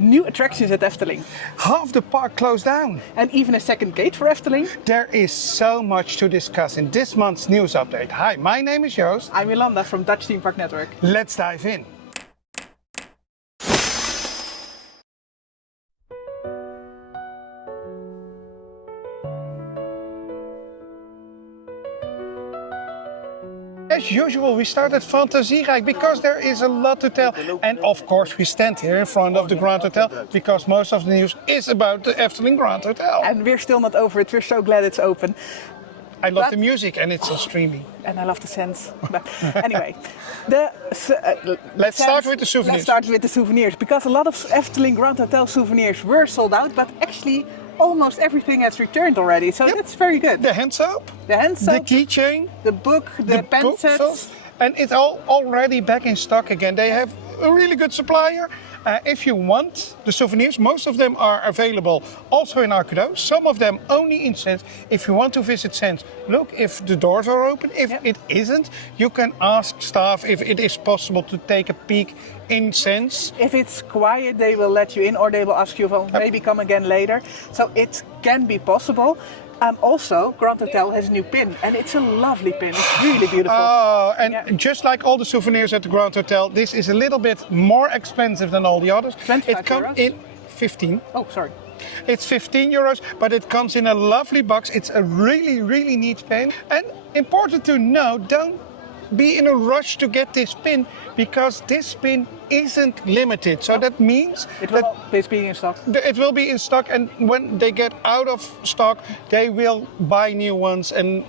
new attractions at Efteling. Half the park closed down. And even a second gate for Efteling. There is so much to discuss in this month's news update. Hi, my name is Joost. I'm Jolanda from Dutch Theme Park Network. Let's dive in. As usual, we start at Fantasierijk because there is a lot to tell. And of course, we stand here in front of the Grand Hotel because most of the news is about the Efteling Grand Hotel. And we're still not over it. We're so glad it's open. I love the music and it's on streaming. And I love the scents. But anyway, let's start with the souvenirs. Let's start with the souvenirs because a lot of Efteling Grand Hotel souvenirs were sold out, but actually almost everything has returned already. So that's very good. The hand soap, the keychain, the book, the pen sets. And it's all already back in stock again. They have a really good supplier. If you want the souvenirs, most of them are available also in Arcado. Some of them only in Sens. If you want to visit Sens, look if the doors are open. If it isn't, you can ask staff if it is possible to take a peek in Sens. If it's quiet, they will let you in or they will ask you, well, maybe come again later. So it can be possible. Also, Grand Hotel has a new pin, and it's a lovely pin. It's really beautiful. Oh, and just like all the souvenirs at the Grand Hotel, this is a little bit more expensive than all the others. 25 it comes in 15. Oh, sorry. It's 15 euros, but it comes in a lovely box. It's a really, really neat pin. And important to know, don't be in a rush to get this pin because this pin isn't limited. So that means it will be in stock. It will be in stock, and when they get out of stock, they will buy new ones, and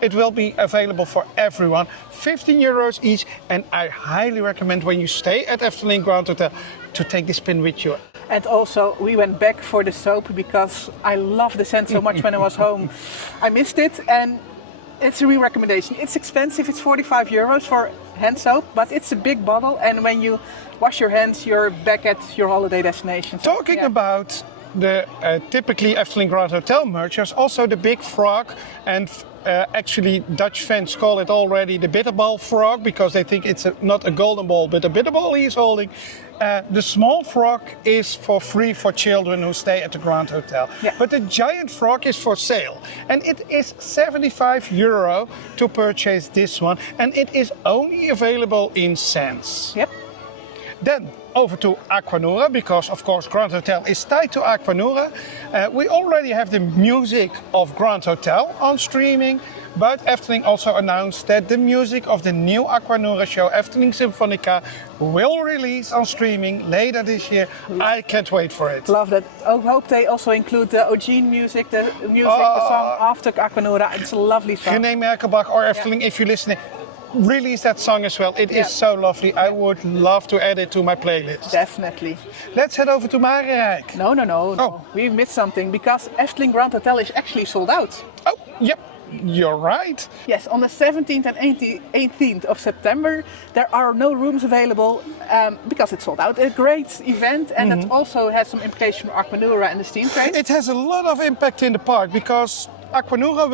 it will be available for everyone. 15 euros each, and I highly recommend when you stay at Efteling Grand Hotel to take this pin with you. And also, we went back for the soap because I love the scent so much when I was home. I missed it, and it's a real recommendation. It's expensive, it's 45 euros for hand soap, but it's a big bottle, and when you wash your hands, you're back at your holiday destination. So, talking about the typically Efteling Grand Hotel merch, there's also the big frog, and actually Dutch fans call it already the bitterball frog because they think it's not a golden ball but a bitterball he's holding. The small frog is for free for children who stay at the Grand Hotel. But the giant frog is for sale. And it is 75 euro to purchase this one. And it is only available in Sens. Yep. Then over to Aquanura, because of course Grand Hotel is tied to Aquanura. We already have the music of Grand Hotel on streaming. But Efteling also announced that the music of the new Aquanura show, Efteling Symfonica, will release on streaming later this year. I can't wait for it. Love that. I hope they also include the Eugene music, the song after Aquanura. It's a lovely song. René Merkelbach or Efteling, if you're listening, release that song as well. It is so lovely. I would love to add it to my playlist. Definitely. Let's head over to Raveleijn. No. We've missed something because Efteling Grand Hotel is actually sold out. Oh, yep. You're right. Yes, on the 17th and 18th of September, there are no rooms available because it's sold out. A great event, and it also has some implication for Aquanura and the steam train. It has a lot of impact in the park because Aquanura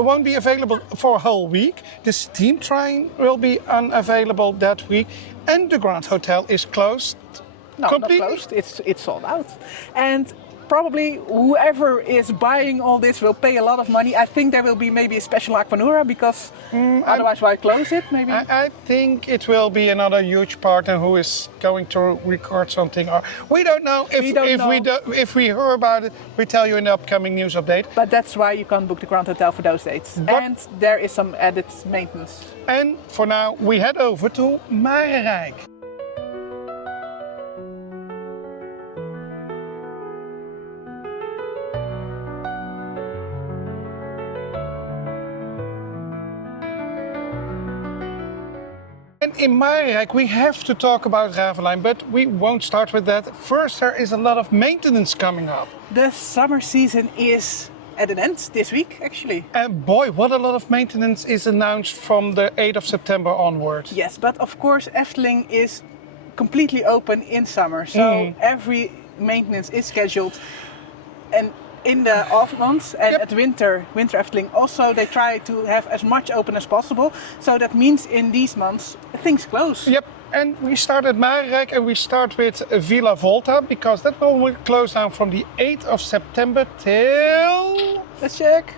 won't be available for a whole week. The steam train will be unavailable that week, and the Grand Hotel is closed. Completely? Not closed. It's sold out, and probably whoever is buying all this will pay a lot of money. I think there will be maybe a special Aquanura because otherwise why close it maybe? I think it will be another huge partner who is going to record something. Or we don't know. If we hear about it, we tell you in the upcoming news update. But that's why you can't book the Grand Hotel for those dates. And there is some added maintenance. And for now, we head over to Raveleijn. And in Raveleijn, we have to talk about Raveleijn, but we won't start with that. First, there is a lot of maintenance coming up. The summer season is at an end this week, actually. And boy, what a lot of maintenance is announced from the 8th of September onward. Yes, but of course Efteling is completely open in summer, so every maintenance is scheduled. And in the off months, and at winter Efteling also they try to have as much open as possible. So that means in these months things close. Yep. And we start at Marenrijk and we start with Villa Volta because that one will close down from the 8th of September till... Let's check.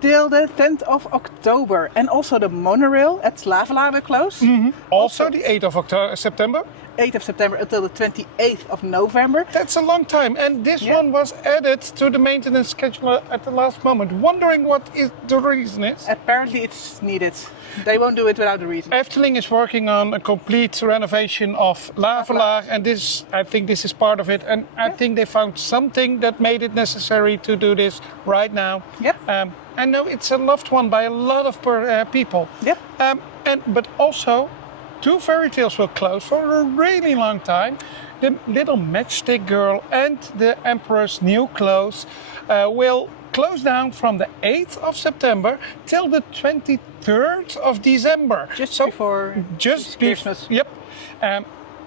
Till the 10th of October. And also the monorail at Raveleijn will close. Also the 8th of September. 8th of September until the 28th of November. That's a long time. And this one was added to the maintenance schedule at the last moment. Wondering what the reason is? Apparently it's needed. They won't do it without a reason. Efteling is working on a complete renovation of Raveleijn, and I think this is part of it. And I think they found something that made it necessary to do this right now. Yep. I know it's a loved one by a lot of people. Yep. But also, 2 fairy tales will close for a really long time. The Little Matchstick Girl and the Emperor's New Clothes will close down from the 8th of September till the 23rd of December. Just before Christmas. Yep.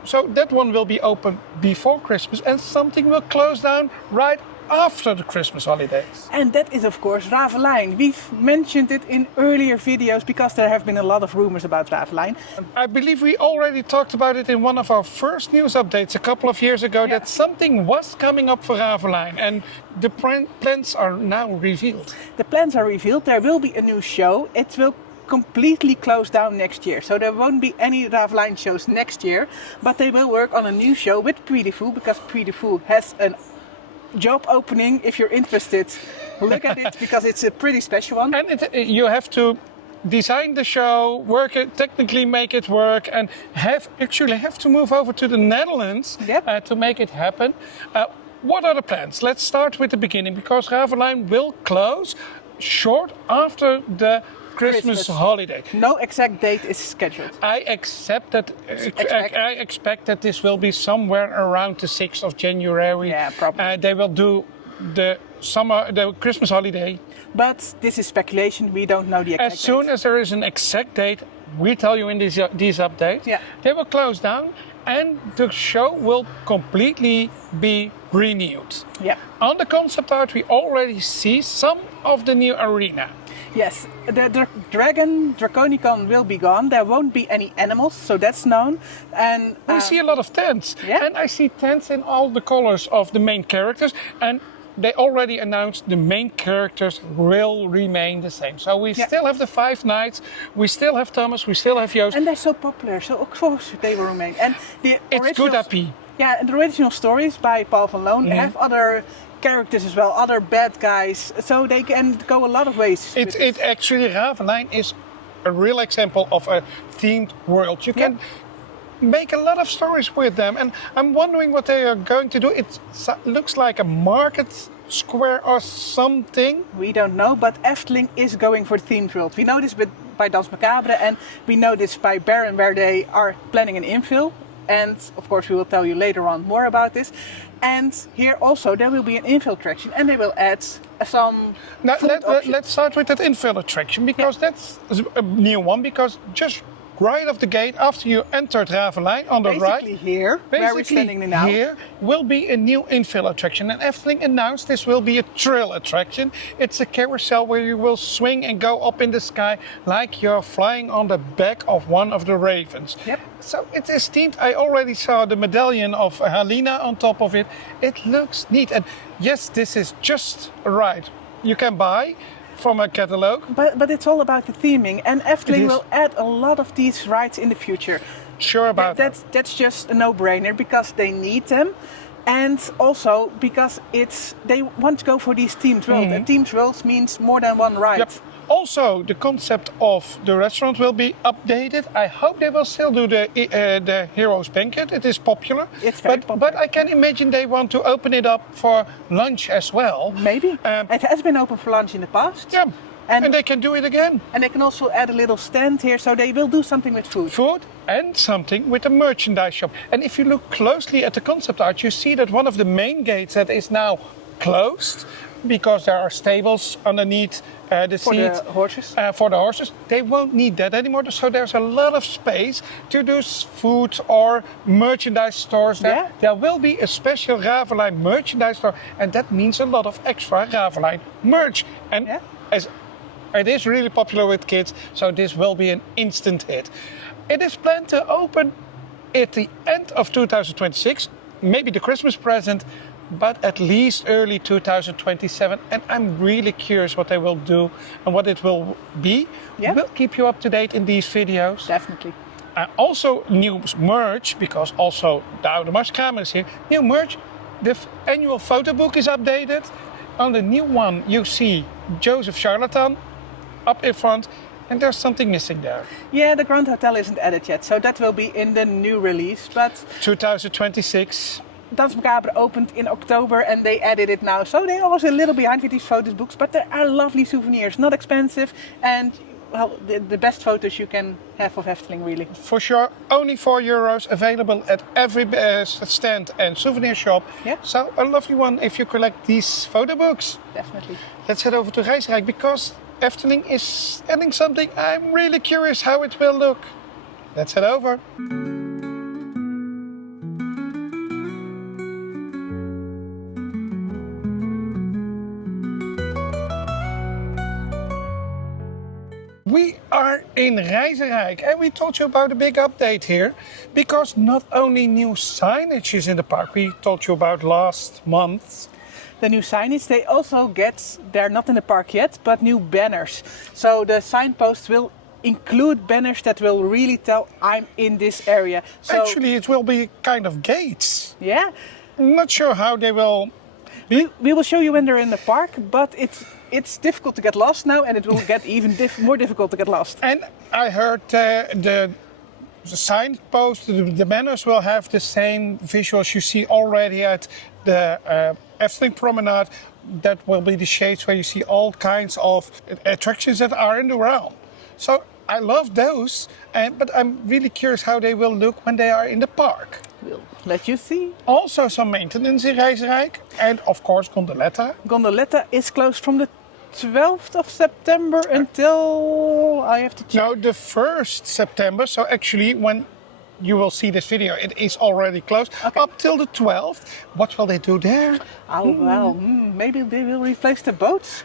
So that one will be open before Christmas and something will close down right after the Christmas holidays. And that is of course Raveleijn. We've mentioned it in earlier videos because there have been a lot of rumors about Raveleijn. I believe we already talked about it in one of our first news updates a couple of years ago that something was coming up for Raveleijn and the plans are now revealed. The plans are revealed. There will be a new show. It will completely close down next year. So there won't be any Raveleijn shows next year, but they will work on a new show with Puy du Fou because Puy du Fou has a job opening. If you're interested, look at it because it's a pretty special one. And you have to design the show, work it, technically make it work, and have to move over to the Netherlands to make it happen. What are the plans? Let's start with the beginning because Raveleijn will close short after the Christmas holiday. No exact date is scheduled. I expect that this will be somewhere around the 6th of January. Yeah, probably. They will do the Christmas holiday. But this is speculation. We don't know the exact date. As soon as there is an exact date, we tell you in these updates. Yeah. They will close down and the show will completely be renewed. Yeah. On the concept art, we already see some of the new arena. Yes, the Draconicon will be gone. There won't be any animals, so that's known. And we see a lot of tents. Yeah. And I see tents in all the colors of the main characters. And they already announced the main characters will remain the same. So we still have the 5 knights, we still have Thomas, we still have Joost. And they're so popular, so of course they will remain. And it's good happy. Yeah, and the original stories by Paul van Loon have other characters as well, other bad guys, so they can go a lot of ways. It actually, Raveleijn is a real example of a themed world. You can make a lot of stories with them, and I'm wondering what they are going to do. It looks like a market square or something. We don't know, but Efteling is going for the themed world. We know this by Dans Macabre, and we know this by Baron, where they are planning an infill. And of course we will tell you later on more about this. And here also there will be an infill attraction and they will add some let's start with that infill attraction because that's a new one, because just right off the gate after you entered Raveleijn on the right, where we're standing now, here will be a new infill attraction, and Efteling announced this will be a thrill attraction. It's a carousel where you will swing and go up in the sky like you're flying on the back of one of the ravens. Yep. So it is themed. I already saw the medallion of Helena on top of it. It looks neat, and yes, this is just a ride you can buy from a catalogue. But it's all about the theming, and Efteling will add a lot of these rides in the future. Sure about that. That's just a no-brainer because they need them, and also because they want to go for these themed worlds. And themed worlds means more than one ride. Yep. Also, the concept of the restaurant will be updated. I hope they will still do the Heroes Banquet. It is popular. It's very popular. But I can imagine they want to open it up for lunch as well. Maybe. It has been open for lunch in the past. Yeah. And they can do it again. And they can also add a little stand here, so they will do something with food. Food and something with a merchandise shop. And if you look closely at the concept art, you see that one of the main gates that is now closed because there are stables underneath the For seats. the horses. For the horses. They won't need that anymore, so there's a lot of space to do food or merchandise stores there. Yeah. There will be a special Raveleijn merchandise store, and that means a lot of extra Raveleijn merch. And as it is really popular with kids, so this will be an instant hit. It is planned to open at the end of 2026, maybe the Christmas present, but at least early 2027. And I'm really curious what they will do and what it will be. Yeah. We'll keep you up to date in these videos. Definitely. Also new merch, because also the Oude Marskamer is here. New merch. The annual photo book is updated. On the new one you see Joseph Charlatan up in front, and there's something missing there. Yeah, the Grand Hotel isn't added yet, so that will be in the new release. But 2026. Dans Macabre opened in October and they added it now. So they're always a little behind with these photos books, but there are lovely souvenirs, not expensive, and well, the best photos you can have of Efteling, really. For sure, only €4, available at every stand and souvenir shop. Yeah. So a lovely one if you collect these photo books. Definitely. Let's head over to Raveleijn, because Efteling is adding something. I'm really curious how it will look. Let's head over. We are in Raveleijn, and we told you about a big update here, because not only new signage is in the park, we told you about last month. The new signage, they also get, they're not in the park yet, but new banners. So the signposts will include banners that will really tell I'm in this area. So, Actually, it will be kind of gates. yeah, I'm not sure how they will be. we will show you when they're in the park, but it's difficult to get lost now, and it will get even more difficult to get lost. And I heard the signpost, the banners will have the same visuals you see already at the Efteling Promenade. That will be the shades where you see all kinds of attractions that are in the realm. So I love those, but I'm really curious how they will look when they are in the park. We'll let you see. Also some maintenance in Raveleijn, and of course Gondoletta. Gondoletta is closed from the 12th of September until, I have to check. No, the 1st September, so actually when you will see this video, it is already closed. Okay. Up till the 12th. What will they do there? Oh, well, maybe they will replace the boats.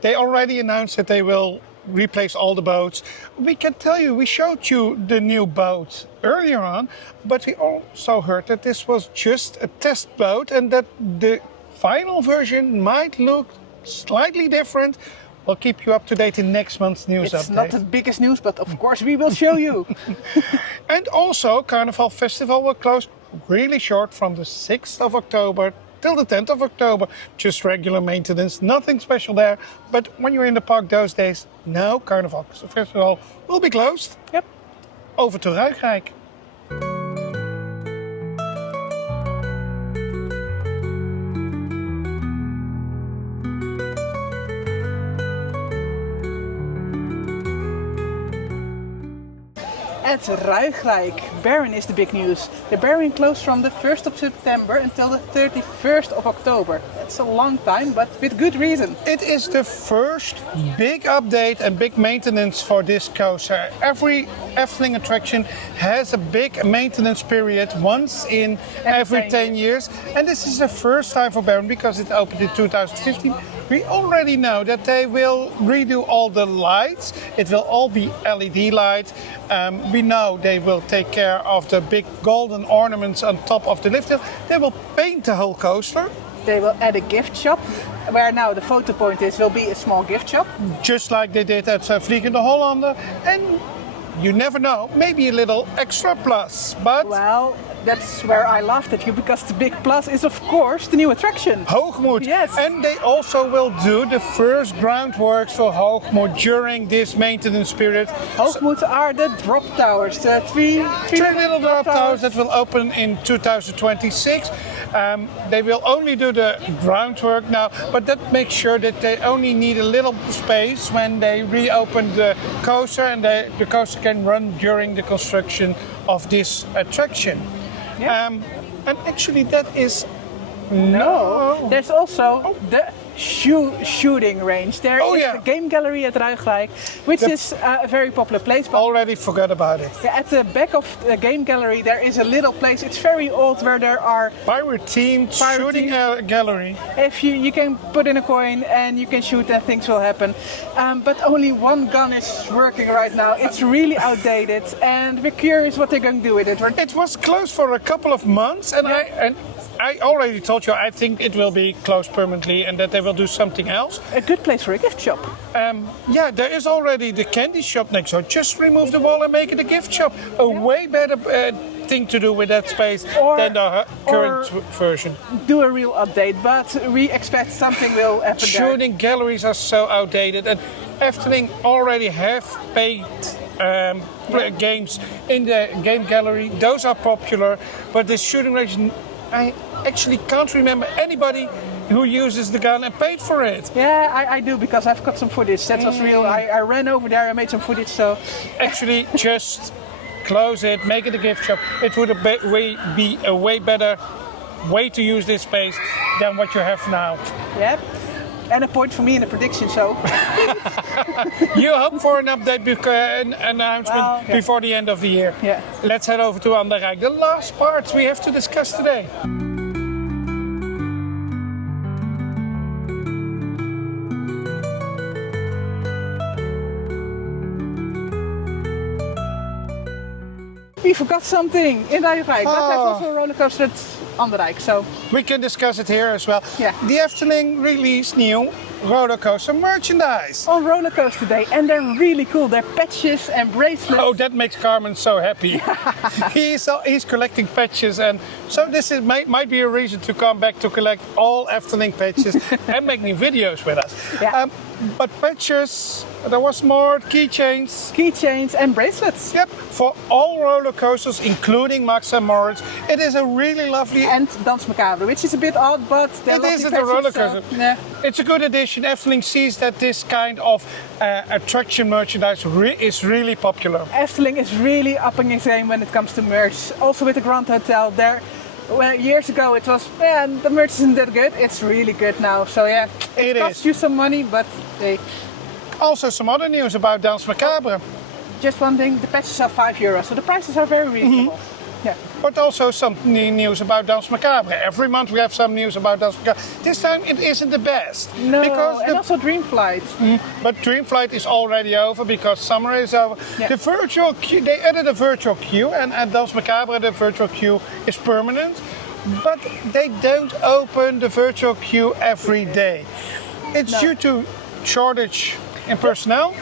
They already announced that they will replace all the boats. We can tell you, we showed you the new boat earlier on, but we also heard that this was just a test boat and that the final version might look slightly different. We'll keep you up to date in next month's news update. It's not the biggest news, but of course we will show you. And also, Carnival Festival will close really short from the 6th of October till the 10th of October. Just regular maintenance, nothing special there. But when you're in the park those days, no, Carnival Festival will be closed. Yep. Over to Raveleijn. At Raveleijn, Baron is the big news. The Baron closed from the 1st of September until the 31st of October. That's a long time, but with good reason. It is the first big update and big maintenance for this coaster. Every Efteling attraction has a big maintenance period once in every 10 years. And this is the first time for Baron because it opened in 2015. We already know that they will redo all the lights. It will all be LED light. We know they will take care of the big golden ornaments on top of the lift hill. They will paint the whole coaster. They will add a gift shop, where now the photo point will be a small gift shop. Just like they did at Vliegende Hollander. And you never know, maybe a little extra plus. But well, that's where I laughed at you, because the big plus is of course the new attraction. Hoogmoed. Yes. And they also will do the first groundworks for Hoogmoed during this maintenance period. Hoogmoed are the drop towers, the three Little drop towers that will open in 2026. They will only do the groundwork now, but that makes sure that they only need a little space when they reopen the coaster, and the coaster can run during the construction of this attraction. Yeah. And actually that is No, there's also shooting range. There is the game gallery at Raveleijn, which is a very popular place. But already forgot about it. yeah, at the back of the game gallery, there is a little place. It's very old, where there are pirate-themed shooting gallery. If you can put in a coin and you can shoot, and things will happen. But only one gun is working right now. It's really outdated, and we're curious what they're going to do with it. It was closed for a couple of months, and I already told you I think it will be closed permanently and that they will do something else. A good place for a gift shop. Yeah, there is already the candy shop next door. Just remove the wall and make it a gift shop. A way better thing to do with that space than the current version. Do a real update, but we expect something will happen there. Shooting galleries are so outdated, and Efteling already have paid games in the game gallery. Those are popular, but the shooting range, I actually can't remember anybody who uses the gun and paid for it. Yeah, I do, because I've got some footage. That was real. I ran over there and made some footage, so... Actually, just close it, make it a gift shop. It would be a way better way to use this space than what you have now. Yep. And a point for me in the prediction, so... You hope for an update, an announcement before the end of the year. Yeah. Let's head over to Anderrijk, the last part we have to discuss today. We forgot something in Raveleijn, but there's also a roller coaster at Anderrijk, so... We can discuss it here as well. Yeah. The Efteling released new roller coaster merchandise. On roller coaster day, and they're really cool. They're patches and bracelets. Oh, that makes Carmen so happy. he's collecting patches, and so this might be a reason to come back to collect all Efteling patches and make new videos with us. Yeah. But patches, there was more keychains. Keychains and bracelets. Yep, for all roller coasters, including Max and Moritz. It is a really lovely... And Dans Macabre, which is a bit odd, but they're it lovely is patches, a roller coaster. So, yeah. It's a good addition. Efteling sees that this kind of attraction merchandise is really popular. Efteling is really upping its game when it comes to merch. Also with the Grand Hotel, well, years ago it was, the merch isn't that good. It's really good now. So yeah, it costs you some money, but hey. Also some other news about Dans Macabre. Just one thing, the patches are €5, so the prices are very reasonable. Yeah. But also some news about Dans Macabre. Every month we have some news about Dans Macabre. This time it isn't the best. No, and also Dreamflight. But Dreamflight is already over because summer is over. Yeah. The virtual queue, they added a virtual queue, and at Dans Macabre the virtual queue is permanent. But they don't open the virtual queue every day. It's due to shortage in personnel?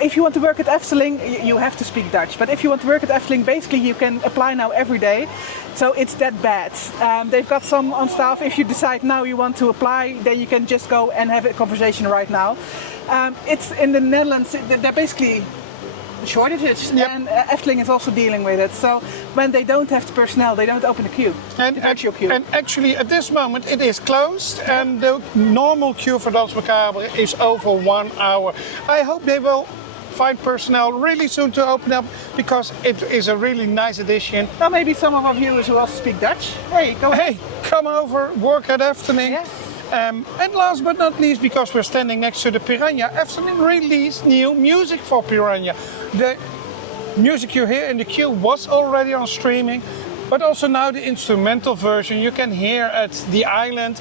If you want to work at Efteling, you have to speak Dutch. But if you want to work at Efteling, basically you can apply now every day. So it's that bad. They've got some on staff. If you decide now you want to apply, then you can just go and have a conversation right now. It's in the Netherlands, they're basically shortages, and Efteling is also dealing with it. So when they don't have the personnel, they don't open the queue, the virtual queue. And actually at this moment it is closed, and the normal queue for Dans Macabre is over 1 hour. I hope they will find personnel really soon to open up, because it is a really nice addition. Well, maybe some of our viewers who also speak Dutch. Hey, come over, work at Efteling. Yeah. And last but not least, because we're standing next to the Piranha, Efteling released new music for Piranha. The music you hear in the queue was already on streaming, but also now the instrumental version you can hear at the island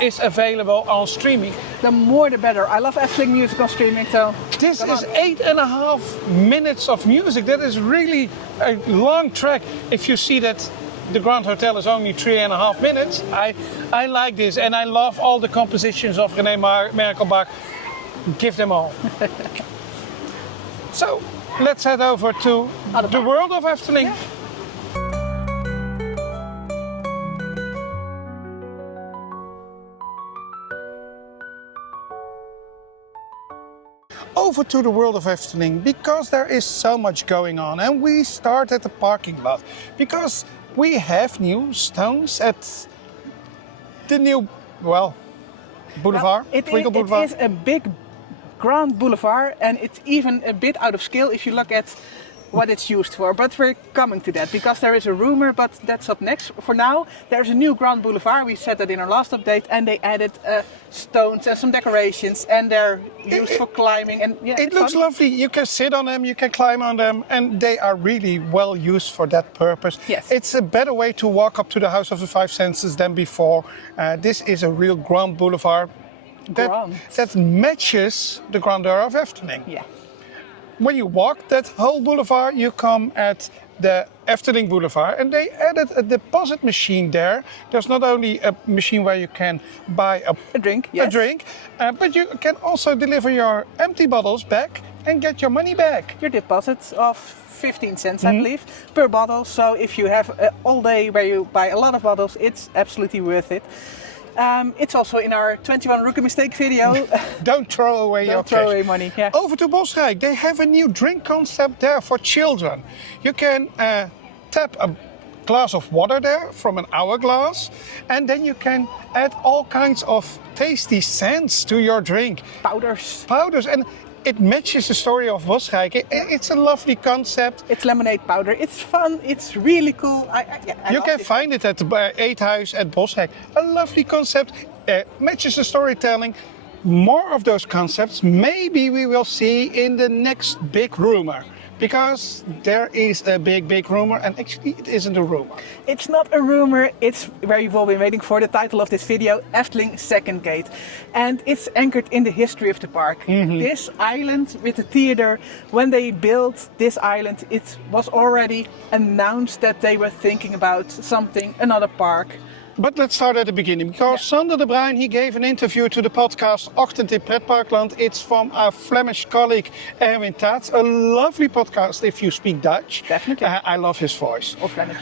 is available on streaming. The more the better. I love Efteling music on streaming, so... This is 8.5 minutes of music. That is really a long track. If you see that the Grand Hotel is only 3.5 minutes. I like this, and I love all the compositions of René Merkelbach. Give them all. So let's head over to the world of Efteling. Yeah. Over to the world of Efteling, because there is so much going on, and we start at the parking lot because we have new stones at the new, boulevard. It is a big grand boulevard, and it's even a bit out of scale if you look at what it's used for, but we're coming to that because there is a rumor, but that's up next. For now, there's a new Grand Boulevard. We said that in our last update, and they added stones and some decorations, and they're used for climbing. And yeah, it looks lovely. You can sit on them, you can climb on them, and they are really well used for that purpose. Yes. It's a better way to walk up to the House of the Five Senses than before. This is a real Grand Boulevard that matches the grandeur of Efteling. Yeah. When you walk that whole boulevard, you come at the Efteling Boulevard, and they added a deposit machine there. There's not only a machine where you can buy a drink, yes. But you can also deliver your empty bottles back and get your money back. Your deposits of 15 cents, I believe, per bottle. So if you have all day where you buy a lot of bottles, it's absolutely worth it. It's also in our 21 Rookie Mistake video. Don't throw away your Don't throw away money. Yeah. Over to Bosrijk, they have a new drink concept there for children. You can tap a glass of water there from an hourglass, and then you can add all kinds of tasty scents to your drink. Powders. And it matches the story of Bosrijk. It's a lovely concept. It's lemonade powder. It's fun. It's really cool. You can find it at the Eethuis at Bosrijk. A lovely concept. Matches the storytelling. More of those concepts maybe we will see in the next big rumor. Because there is a big rumor, and actually it isn't a rumor. It's not a rumor, it's where you've all been waiting for, the title of this video, Efteling Second Gate. And it's anchored in the history of the park. This island with the theater, when they built this island, it was already announced that they were thinking about another park. But let's start at the beginning, because Sander de Bruin, he gave an interview to the podcast Ochtend in Pretparkland. It's from our Flemish colleague Erwin Taats. A lovely podcast if you speak Dutch. Definitely. I love his voice. Or Flemish.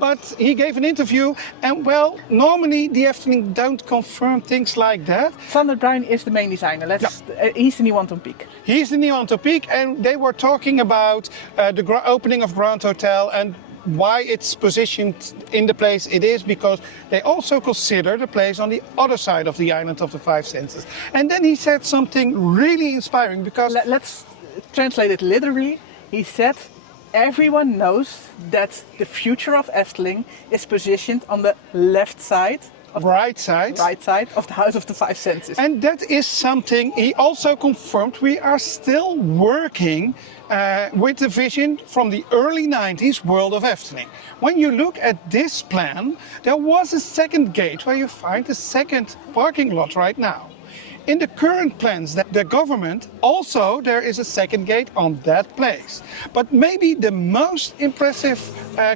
But he gave an interview, and well, normally the Efteling don't confirm things like that. Sander de Bruin is the main designer. He's the new Anton Pieck. He's the new Anton Pieck, and they were talking about the opening of Grand Hotel and why it's positioned in the place it is, because they also consider the place on the other side of the island of the Five Senses. And then he said something really inspiring, because let's translate it literally. He said, everyone knows that the future of Efteling is positioned on the left side. Right side of the House of the Five Senses. And that is something he also confirmed. We are still working with the vision from the early 90s world of Efteling. When you look at this plan, there was a second gate where you find a second parking lot right now. In the current plans, the government, also there is a second gate on that place. But maybe the most impressive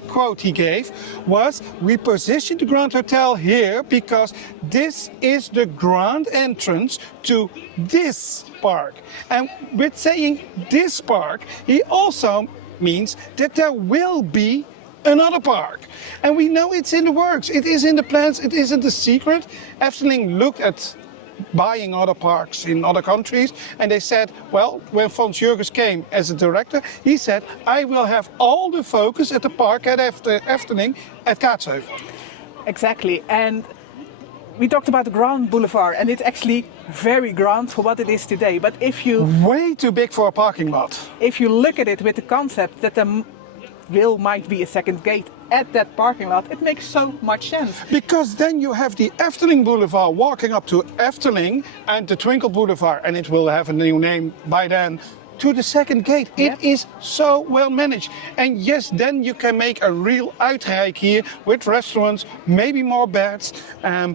quote he gave was, we positioned the Grand Hotel here because this is the grand entrance to this park. And with saying this park, he also means that there will be another park. And we know it's in the works. It is in the plans. It isn't a secret. Efteling looked at buying other parks in other countries, and they said, well, when Fons Jurgens came as a director, he said, I will have all the focus at the park at Efteling at Kaatsheuvel. Exactly, and we talked about the Grand Boulevard, and it's actually very grand for what it is today. But if you... way too big for a parking lot. If you look at it with the concept that there might be a second gate at that parking lot, it makes so much sense. Because then you have the Efteling Boulevard walking up to Efteling, and the Twinkle Boulevard, and it will have a new name by then, to the second gate. Yeah. It is so well managed. And yes, then you can make a real uitreik here with restaurants, maybe more beds.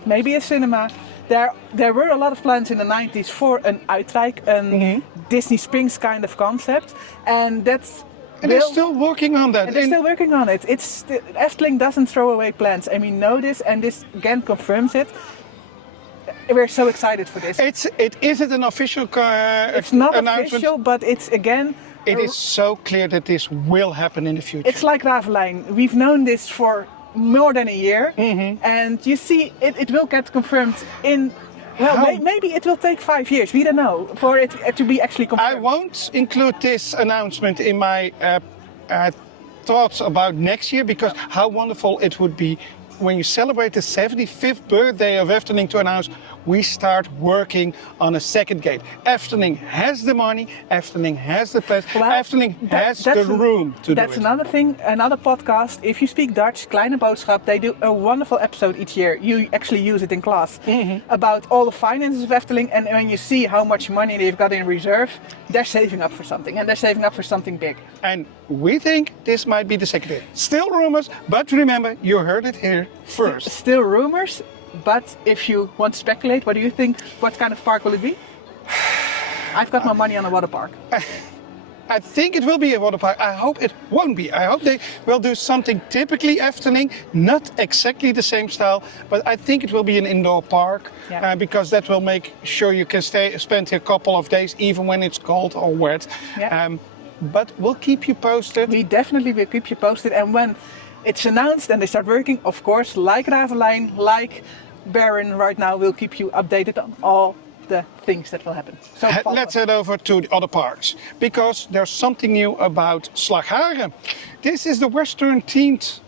Maybe a cinema. There were a lot of plans in the 90s for an uitreik, Disney Springs kind of concept, and that's... And they're still working on that. And they're still working on it. Efteling doesn't throw away plans, and we know this, and this again confirms it. We're so excited for this. It isn't an official it's not official, but it's again... It is so clear that this will happen in the future. It's like Raveleijn. We've known this for more than a year, and you see, it will get confirmed in... Well, maybe it will take 5 years, we don't know, for it to be actually confirmed. I won't include this announcement in my thoughts about next year, because how wonderful it would be when you celebrate the 75th birthday of Efteling, to announce we start working on a second gate. Efteling has the money, Efteling has the place, Efteling has the room to do it. That's another thing, another podcast. If you speak Dutch, Kleine Boodschap, they do a wonderful episode each year. You actually use it in class about all the finances of Efteling, and when you see how much money they've got in reserve, they're saving up for something, and they're saving up for something big. And we think this might be the second gate. Still rumors, but remember, you heard it here first. Still rumors, but if you want to speculate, what do you think? What kind of park will it be? I've got my money on a water park. I think it will be a water park. I hope it won't be. I hope they will do something typically Efteling, not exactly the same style, but I think it will be an indoor park because that will make sure you can spend here a couple of days, even when it's cold or wet. Yeah. But we'll keep you posted. We definitely will keep you posted, and when it's announced and they start working, of course, like Raveleijn, like Baron right now, we'll keep you updated on all the things that will happen. So let's head over to the other parks, because there's something new about Slagharen. This is the Western themed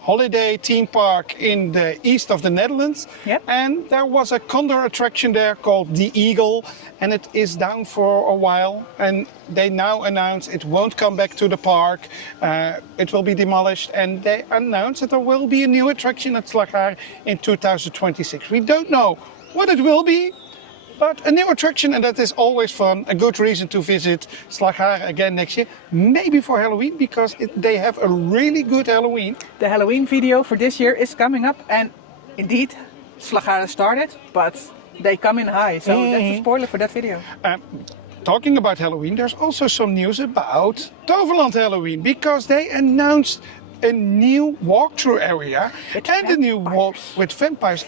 holiday theme park in the east of the Netherlands. Yep. And there was a condor attraction there called the Eagle, and it is down for a while, and they now announce it won't come back to the park. It will be demolished, and they announce that there will be a new attraction at Slagharen in 2026. We don't know what it will be, but a new attraction, and that is always fun. A good reason to visit Slagharen again next year. Maybe for Halloween, because they have a really good Halloween. The Halloween video for this year is coming up, and indeed, Slagharen started, but they come in high. So that's a spoiler for that video. Talking about Halloween, there's also some news about Toverland Halloween, because they announced a new walkthrough area and a new walk with vampires.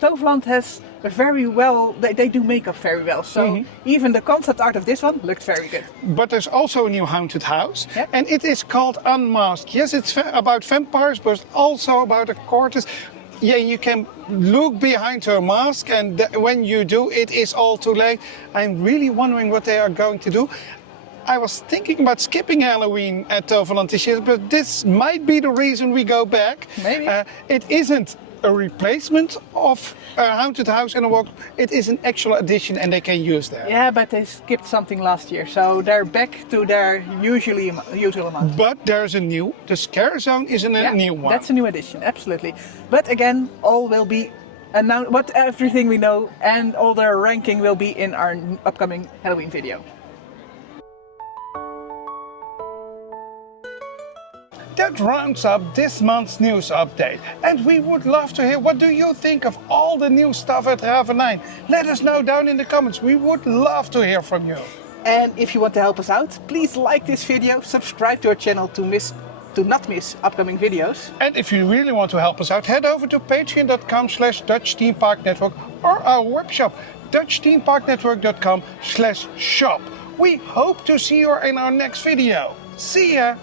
Toverland has very well, they do makeup very well. So even the concept art of this one looked very good. But there's also a new haunted house, and it is called Unmasked. Yes, it's about vampires, but also about a corpse. Yeah, you can look behind her mask, and when you do, it is all too late. I'm really wondering what they are going to do. I was thinking about skipping Halloween at Toverland this year, but this might be the reason we go back. Maybe. It isn't a replacement of a haunted house and a walk. It is an actual addition, and they can use that. Yeah, but they skipped something last year, so they're back to their usual amount. But there's a new, the scare zone is a new one. That's a new addition, absolutely. But again, all will be announced, everything we know and all their ranking will be in our upcoming Halloween video. That rounds up this month's news update, and we would love to hear what do you think of all the new stuff at Raveleijn. Let us know down in the comments. We would love to hear from you. And if you want to help us out, please like this video, subscribe to our channel to not miss upcoming videos. And if you really want to help us out, head over to patreon.com/Dutch Theme Park Network or our webshop DutchThemeParkNetwork.com/shop. We hope to see you in our next video. See ya!